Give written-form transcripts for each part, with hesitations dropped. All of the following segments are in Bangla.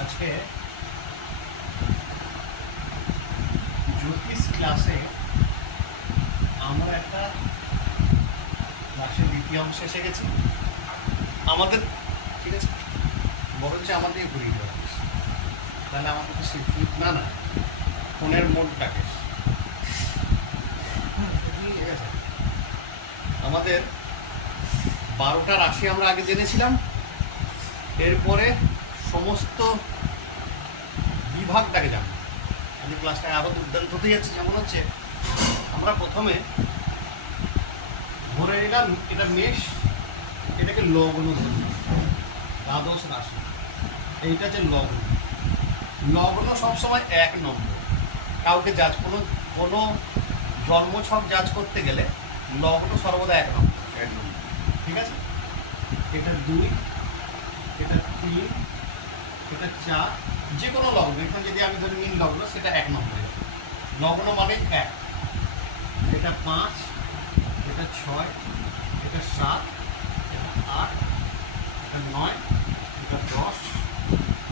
আজকে জ্যোতিষ ক্লাসে আমরা একটা ক্লাসের দ্বিতীয় অংশে এসে গেছি। আমাদের ঠিক আছে, বরঞ্চ আমাদের ঘুরিয়ে দেওয়া তাহলে আমাদের তো না না ফোনের মোডটাকে ঠিক আছে। আমাদের 12টা রাশি আমরা আগে জেনেছিলাম, এরপরে সমস্ত বিভাগটাকে জানবো। আজকে ক্লাসটা আরও দুর্দান্ত হতে যাচ্ছে। যেমন হচ্ছে আমরা প্রথমে ধরে নিলাম এটা মেষ, এটাকে লগ্ন ধরি, দ্বাদশ রাশি। এইটা যে লগ্ন, লগ্ন সবসময় 1 নম্বর। কাউকে জাজ কোনো জন্মছক জাজ করতে গেলে লগ্ন সর্বদা 1 নম্বর। ঠিক আছে, এটা 2, এটা 3, এটা 4, যে কোনো লগ্ন। এখানে যদি আমি ধরি মীন লগ্ন, সেটা 1 নম্বরে লগ্ন মানে 1। এটা 5, এটা 6, এটা 7, এটা 8, এটা 9, এটা 10,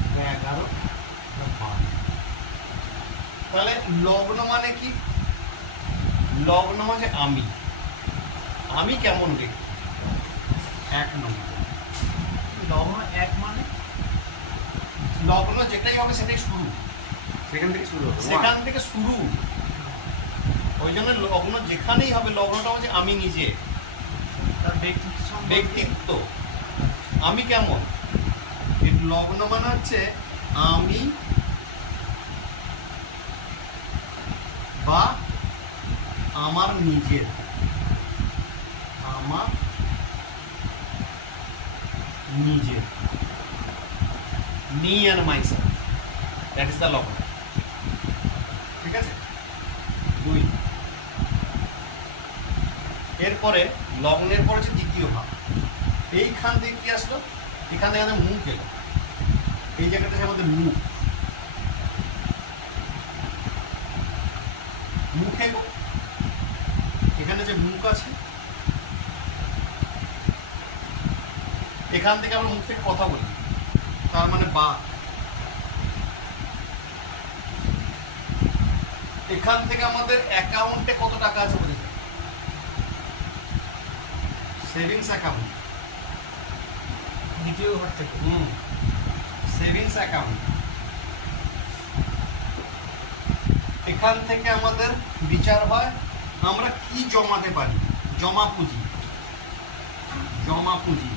এটা 11, এটা 12। তাহলে লগ্ন মানে কি? লগ্ন মানে আমি কেমন দেখি 1 নম্বর। লগ্ন 1 মানে লগ্ন যেটাই হবে সেটাই শুরু, সেখান থেকে শুরু। ওই জন্য লগ্ন যেখানেই হবে, লগ্নটা হচ্ছে আমি নিজে, তার ব্যক্তিত্ব। আমি কেমন, লগ্ন মানে হচ্ছে আমি বা আমার নিজের, আমার নিজের, me and myself, that is the লগ্ন। ঠিক আছে, 2। এরপরে লগ্নের পরে হচ্ছে দ্বিতীয় ভাব। এইখান থেকে কি আসলো? এখান থেকে আমাদের মুখ এলো, এই জায়গাটা হচ্ছে আমাদের মুখ। মুখে এখানে যে মুখ আছে, এখান থেকে আমরা মুখ থেকে কথা বলি, তার মানে বাক। এখান থেকে আমাদের অ্যাকাউন্টে কত টাকা আছে বোঝা যায়, সেভিংস অ্যাকাউন্ট। দ্বিতীয় ঘর থেকে সেভিংস অ্যাকাউন্ট। এখান থেকে আমাদের বিচার হয় আমরা কি জমাতে পারি, জমা পুঁজি। জমা পুঁজি